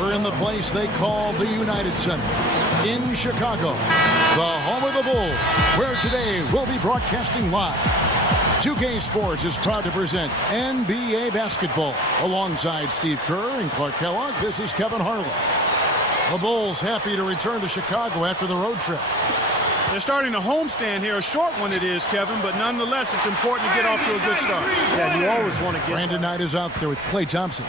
We're in the place they call the United Center in Chicago, the home of the Bulls, where today we'll be broadcasting live. 2K Sports is proud to present NBA basketball. Alongside Steve Kerr and Clark Kellogg, this is Kevin Harlan. The Bulls happy to return to Chicago after the road trip. They're starting a homestand here, a short one it is, Kevin, but nonetheless, it's important to get off to a good start. Yeah, you always want to get... Brandon Knight is out there with Klay Thompson.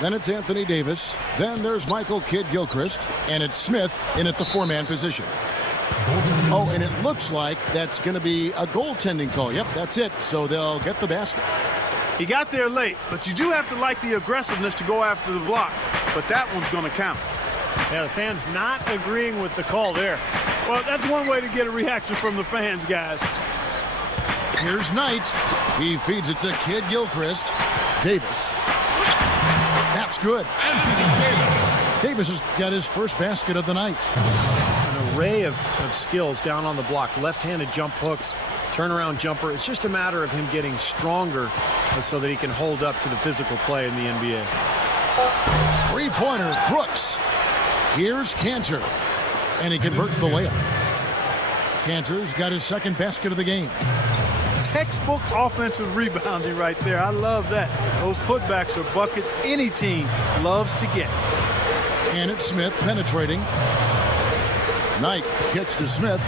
Then it's Anthony Davis. Then there's Michael Kidd-Gilchrist. And it's Smith in at the four-man position. Oh, and it looks like that's going to be a goaltending call. Yep, that's it. So they'll get the basket. He got there late, but you do have to like the aggressiveness to go after the block. But that one's going to count. Yeah, the fans not agreeing with the call there. Well, that's one way to get a reaction from the fans, guys. Here's Knight. He feeds it to Kidd-Gilchrist. Davis. That's good. Anthony Davis. Davis has got his first basket of the night. An array of skills down on the block. Left-handed jump hooks, turnaround jumper. It's just a matter of him getting stronger so that he can hold up to the physical play in the NBA. Three-pointer, Brooks. Here's Cantor. And he converts the layup. Cantor's got his second basket of the game. Textbook offensive rebounding right there. I love that. Those putbacks are buckets any team loves to get. And it's Smith penetrating. Knight kicks to Smith.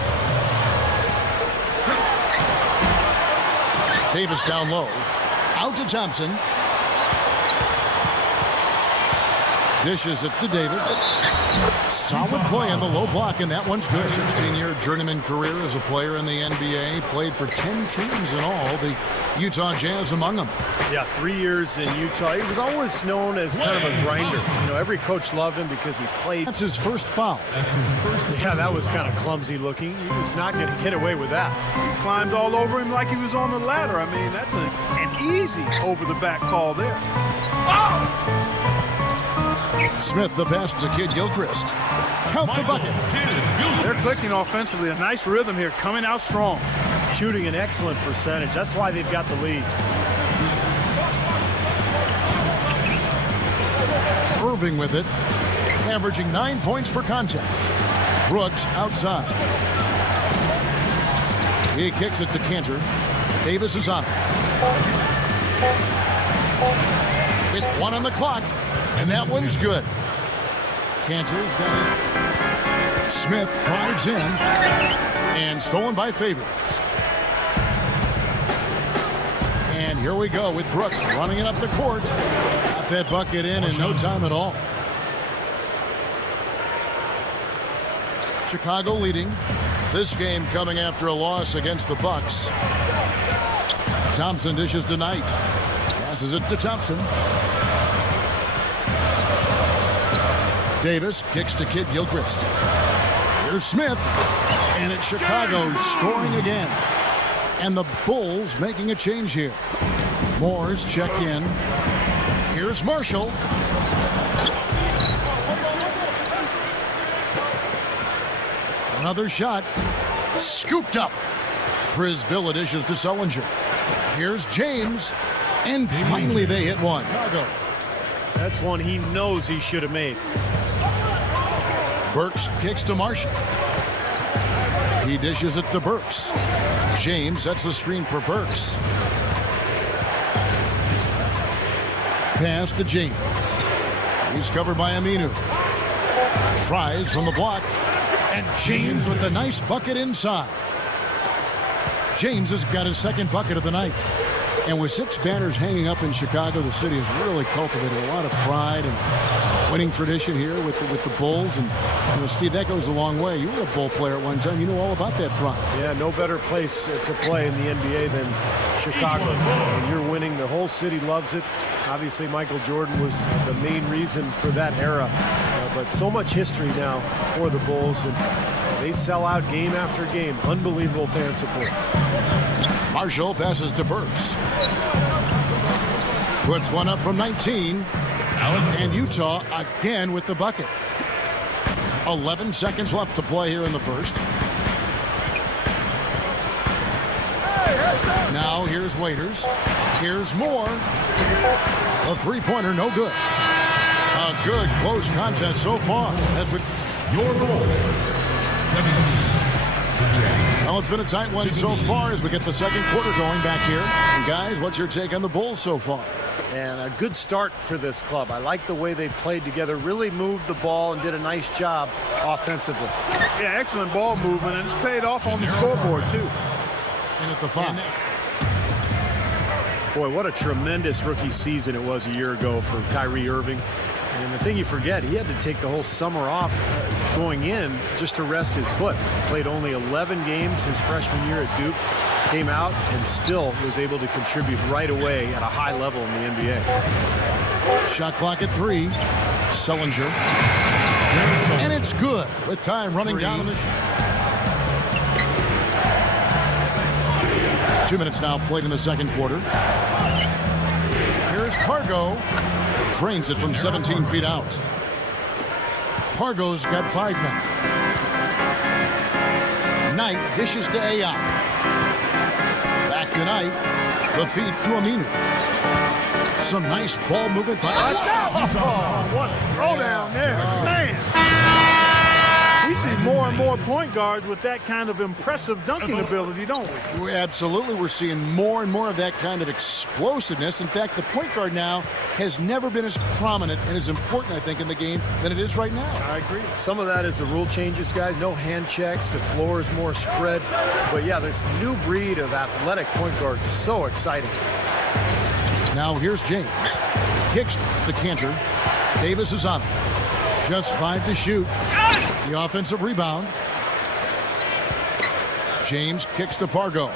Davis down low. Out to Thompson. Dishes it to Davis. Solid play on the low block, and that one's good. 16-year journeyman career as a player in the NBA. Played for 10 teams in all, the Utah Jazz among them. Yeah, 3 years in Utah. He was always known as kind of a grinder. You know, every coach loved him because he played. That's his first foul. Yeah, that was kind of clumsy looking. He was not going to get away with that. He climbed all over him like he was on the ladder. I mean, that's an easy over-the-back call there. Oh! Smith the pass to Kidd-Gilchrist. Count the bucket. They're clicking offensively. A nice rhythm here, coming out strong. Shooting an excellent percentage. That's why they've got the lead. Irving with it, averaging 9 points per contest. Brooks outside. He kicks it to Cantor. Davis is on it. With one on the clock, and that one's good. Cantor's got it. Smith drives in, and stolen by Favors. And here we go with Brooks running it up the court. Got that bucket in no time at all. Chicago leading. This game coming after a loss against the Bucks. Thompson dishes to Knight. Passes it to Thompson. Davis kicks to Kidd-Gilchrist. Here's Smith. And it's Chicago scoring again. And the Bulls making a change here. Moore's checked in. Here's Marshall. Another shot. Scooped up. Brisbilla dishes to Sullinger. Here's James. And finally they hit one. Chicago. That's one he knows he should have made. Burks kicks to Marshall. He dishes it to Burks. James sets the screen for Burks. Pass to James. He's covered by Aminu. Tries from the block. And James with the nice bucket inside. James has got his second bucket of the night. And with 6 banners hanging up in Chicago, the city has really cultivated a lot of pride and winning tradition here with the Bulls. And, you know, Steve, that goes a long way. You were a Bull player at one time. You know all about that pride. Yeah, no better place to play in the NBA than Chicago. When you're winning, the whole city loves it. Obviously, Michael Jordan was the main reason for that era. But so much history now for the Bulls, and they sell out game after game. Unbelievable fan support. Marshall passes to Burks. Puts one up from 19. And Utah again with the bucket. 11 seconds left to play here in the first. Now here's Waiters. Here's Moore. A three-pointer, no good. A good close contest so far. That's what Your goals. 17. The Jazz. well, it's been a tight one so far as we get the second quarter going back here. And guys, what's your take on the Bulls so far? And a good start for this club. I like the way they played together, really moved the ball and did a nice job offensively. Yeah, excellent ball movement, and it's paid off on the scoreboard, too. In at the 5. Boy, what a tremendous rookie season it was a year ago for Kyrie Irving. And the thing you forget, he had to take the whole summer off going in just to rest his foot. Played only 11 games his freshman year at Duke. Came out and still was able to contribute right away at a high level in the NBA. Shot clock at 3. Sullinger. And it's good with time running down in the shot. 2 minutes now played in the second quarter. Here's Pargo. Drains it from 17 feet out. Pargo's got 5 now. Knight dishes to AI. Back to Knight. The feed to Aminu. Some nice ball movement by What a throwdown there. Man. We see more and more point guards with that kind of impressive dunking ability, don't we? Absolutely. We're seeing more and more of that kind of explosiveness. In fact, the point guard now has never been as prominent and as important, I think, in the game than it is right now. I agree. Some of that is the rule changes, guys. No hand checks. The floor is more spread. But, yeah, this new breed of athletic point guard is so exciting. Now here's James. Kicks to Cantor. Davis is on it. Just 5 to shoot. The offensive rebound. James kicks to Pargo.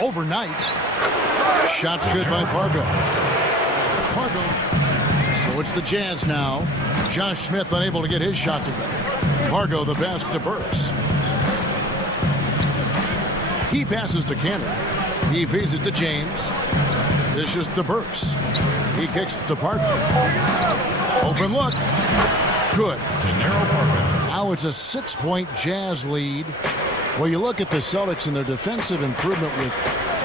Overnight. Shots good by Pargo. So it's the Jazz now. Josh Smith unable to get his shot to go. Pargo the pass to Burks. He passes to Cantor. He feeds it to James. Dishes to Burks. He kicks to Pargo. Open look. Good. Now it's a 6-point Jazz lead. Well, you look at the Celtics and their defensive improvement with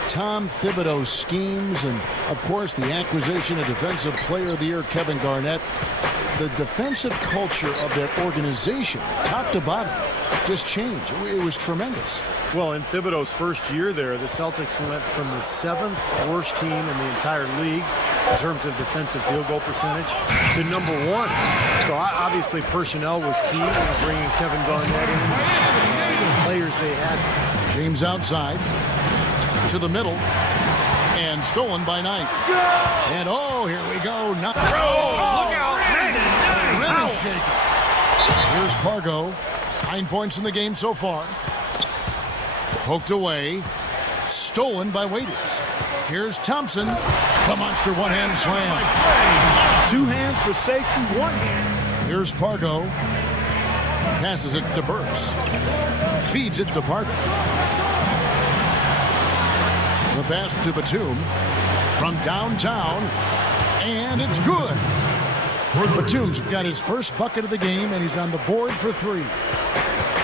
Tom Thibodeau's schemes and, of course, the acquisition of Defensive Player of the Year Kevin Garnett. The defensive culture of that organization, top to bottom, just changed. It was tremendous. Well, in Thibodeau's first year there, the Celtics went from the 7th worst team in the entire league in terms of defensive field goal percentage to number 1. So obviously personnel was key, bringing Kevin Garnett in, the players they had. James outside to the middle and stolen by Knight. And oh, here we go. Look out, man. Rim is shaking. Here's Pargo. 9 points in the game so far. Poked away. Stolen by Waiters. Here's Thompson. The monster one-hand slam. 2 hands for safety, 1 hand. Here's Pargo. Passes it to Burks. Feeds it to Pargo. The pass to Batum from downtown. And it's good. Batum's got his first bucket of the game, and he's on the board for 3.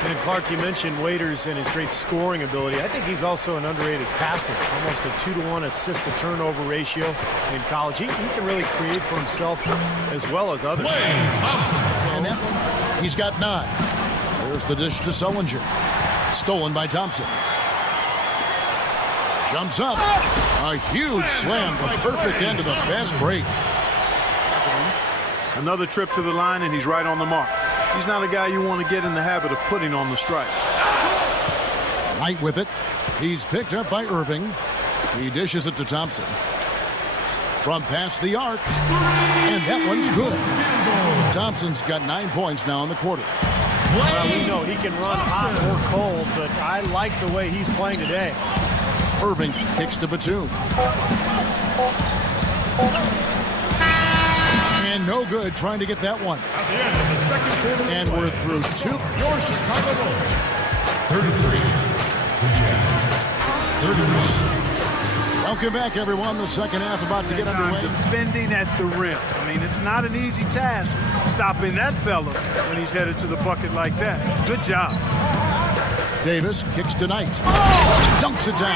And Clark, you mentioned Waiters and his great scoring ability. I think he's also an underrated passer, almost a 2-to-1 assist-to-turnover ratio in college. He can really create for himself as well as others. And that one, he's got 9. There's the dish to Sullinger. Stolen by Thompson. Jumps up. A huge slam, the perfect end of the fast break. Another trip to the line, and he's right on the mark. He's not a guy you want to get in the habit of putting on the strike. Knight with it. He's picked up by Irving. He dishes it to Thompson. From past the arc. And that one's good. Thompson's got 9 points now in the quarter. Well, we know he can run hot or cold, but I like the way he's playing today. Irving kicks to Batum. And no good trying to get that one. At the end of the second quarter, And we're through 2. Your Chicago Bulls. 33. The Jazz. 31. Welcome back, everyone. The second half about to get underway. Defending at the rim. I mean, it's not an easy task stopping that fella when he's headed to the bucket like that. Good job. Davis kicks to Knight. Dunks it down.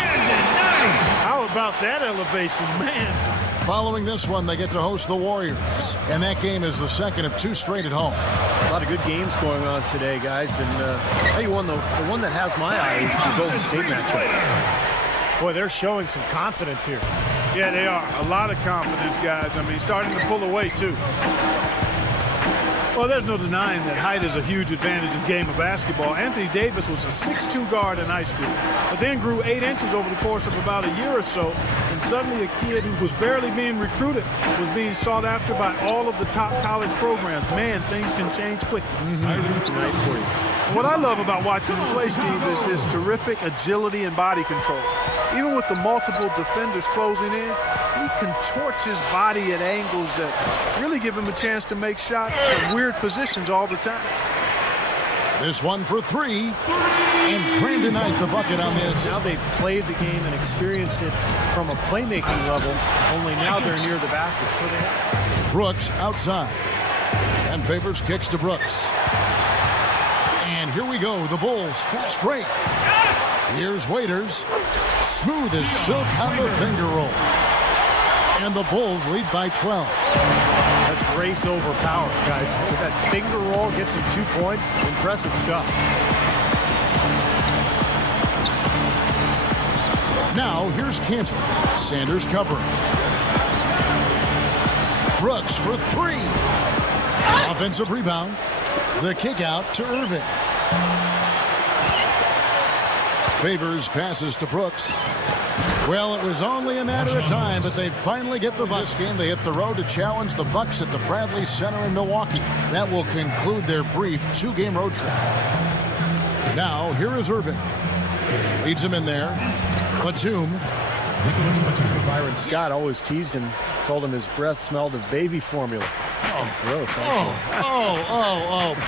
How about that elevation, man. Following this one, they get to host the Warriors. And that game is the second of 2 straight at home. A lot of good games going on today, guys. And I'll tell you one, the one that has my eye is the Golden State matchup. Boy, they're showing some confidence here. Yeah, they are. A lot of confidence, guys. I mean, starting to pull away, too. Well, there's no denying that height is a huge advantage in the game of basketball. Anthony Davis was a 6'2" guard in high school, but then grew 8 inches over the course of about a year or so, and suddenly a kid who was barely being recruited was being sought after by all of the top college programs. Man, things can change quickly. What I love about watching him play, Steve, is his terrific agility and body control. Even with the multiple defenders closing in, he contorts his body at angles that really give him a chance to make shots from weird positions all the time. This one for 3. And Brandon Knight the bucket on this. Now they've played the game and experienced it from a playmaking level, only now they're near the basket. So they have Brooks outside. And Favors kicks to Brooks. And here we go, the Bulls fast break. Here's Waiters. Smooth as silk on the finger roll. And the Bulls lead by 12. That's grace over power, guys. With that finger roll, gets him 2 points. Impressive stuff. Now here's Cantor. Sanders covering. Brooks for 3. Offensive rebound. The kick out to Irving. Favors passes to Brooks. Well, it was only a matter of time, but they finally get the Bucks game. They hit the road to challenge the Bucks at the Bradley Center in Milwaukee. That will conclude their brief 2-game road trip. Now, here is Irving. Leads him in there. Batum. Byron Scott always teased him, told him his breath smelled of baby formula. Oh, gross.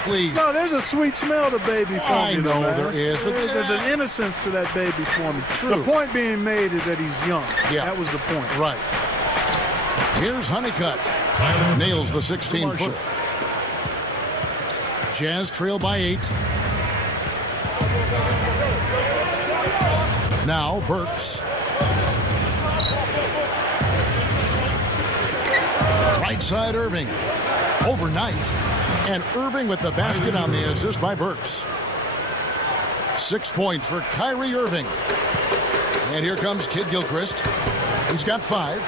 Please. No, there's a sweet smell to baby formula. I know man. there is. But there's an innocence to that baby formula. True. The point being made is that he's young. Yeah. That was the point. Right. Here's Honeycutt. Nails the 16-footer. Jazz trail by 8. Now Burks. Right side Irving. Overnight. And Irving with the basket on the assist by Burks. 6 points for Kyrie Irving. And here comes Kid Gilchrist. He's got 5.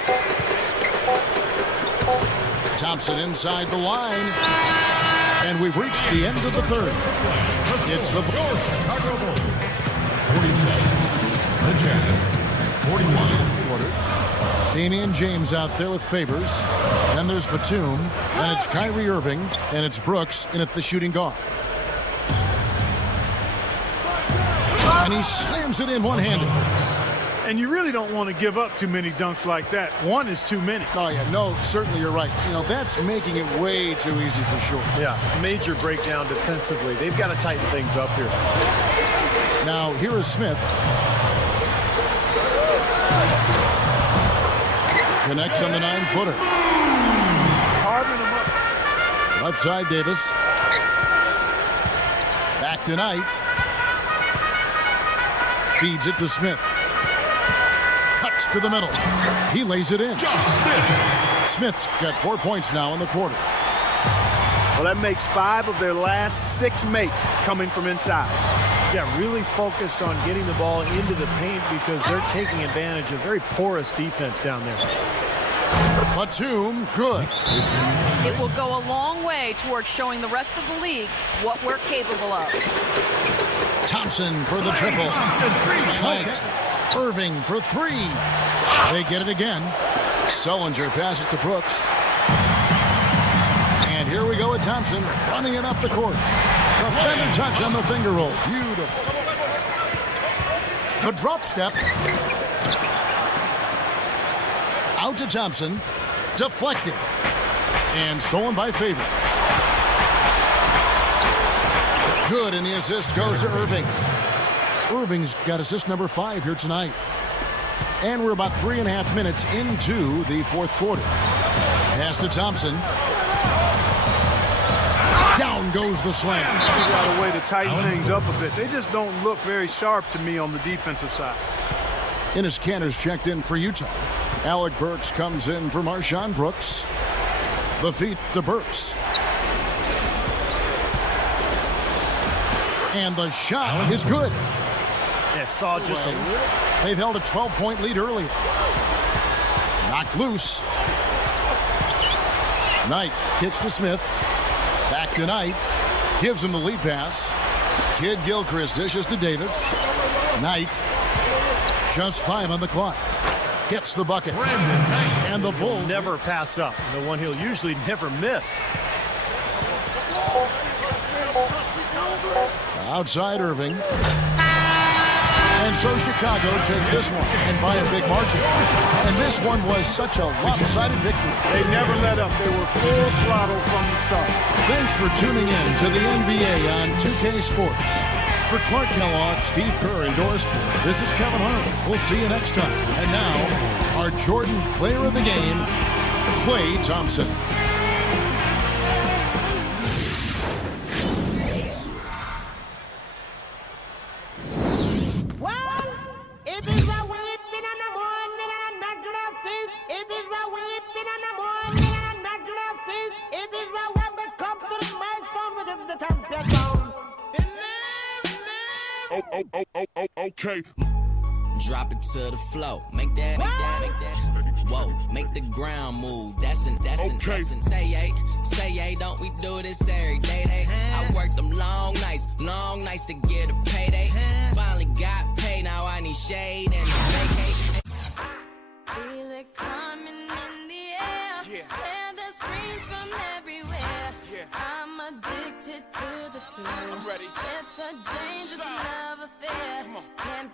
Thompson inside the line. And we've reached the end of the third. It's the Chicago Bulls. 47. The Jazz. 41. Damian James out there with Favors. Then there's Batum. Then it's Kyrie Irving. And it's Brooks in at the shooting guard. And he slams it in one-handed. And you really don't want to give up too many dunks like that. One is too many. Oh, yeah. No, certainly you're right. You know, that's making it way too easy for sure. Yeah, major breakdown defensively. They've got to tighten things up here. Now, here is Smith. Connects on the 9-footer. Carving him up. Left side, Davis. Back to Knight. Feeds it to Smith. Cuts to the middle. He lays it in. Smith's got 4 points now in the quarter. Well, that makes 5 of their last 6 makes coming from inside. Yeah, really focused on getting the ball into the paint because they're taking advantage of very porous defense down there. Batum, good. It will go a long way towards showing the rest of the league what we're capable of. Thompson for the triple. Knight. Irving for 3. They get it again. Sullinger passes to Brooks. And here we go with Thompson running it up the court. The feather touch on the finger roll. Beautiful. The drop step. Out to Thompson. Deflected. And stolen by Favors. Good, and the assist goes to Irving. Irving's got assist number 5 here tonight. And we're about 3.5 minutes into the fourth quarter. Pass to Thompson. Down goes the slam. They got a way to tighten things up a bit. They just don't look very sharp to me on the defensive side. Enes Kanter's checked in for Utah. Alec Burks comes in for Marshawn Brooks. The feet to Burks. And the shot is good. Yeah, saw just a little. They've held a 12-point lead earlier. Knocked loose. Knight kicks to Smith. Back to Knight. Gives him the lead pass. Kid Gilchrist dishes to Davis. Knight. Just 5 on the clock. Gets the bucket. And the Bulls never pass up. The one he'll usually never miss. Outside Irving. And so Chicago takes this one, and by a big margin. And this one was such a lopsided victory. They never let up. They were full throttle from the start. Thanks for tuning in to the NBA on 2K Sports. For Clark Kellogg, Steve Kerr, and Doris Sport, this is Kevin Hart. We'll see you next time. And now, our Jordan Player of the Game, Klay Thompson. Okay. Drop it to the flow. Make that. Whoa, make the ground move. That's an. Say yay, don't we do this every day? I worked them long nights to get a payday. Finally got paid, now I need shade and vacate. Feel it coming in the air. Hear the screams from everywhere. I'm addicted to the thrill. I'm ready. It's a dangerous love affair. Can't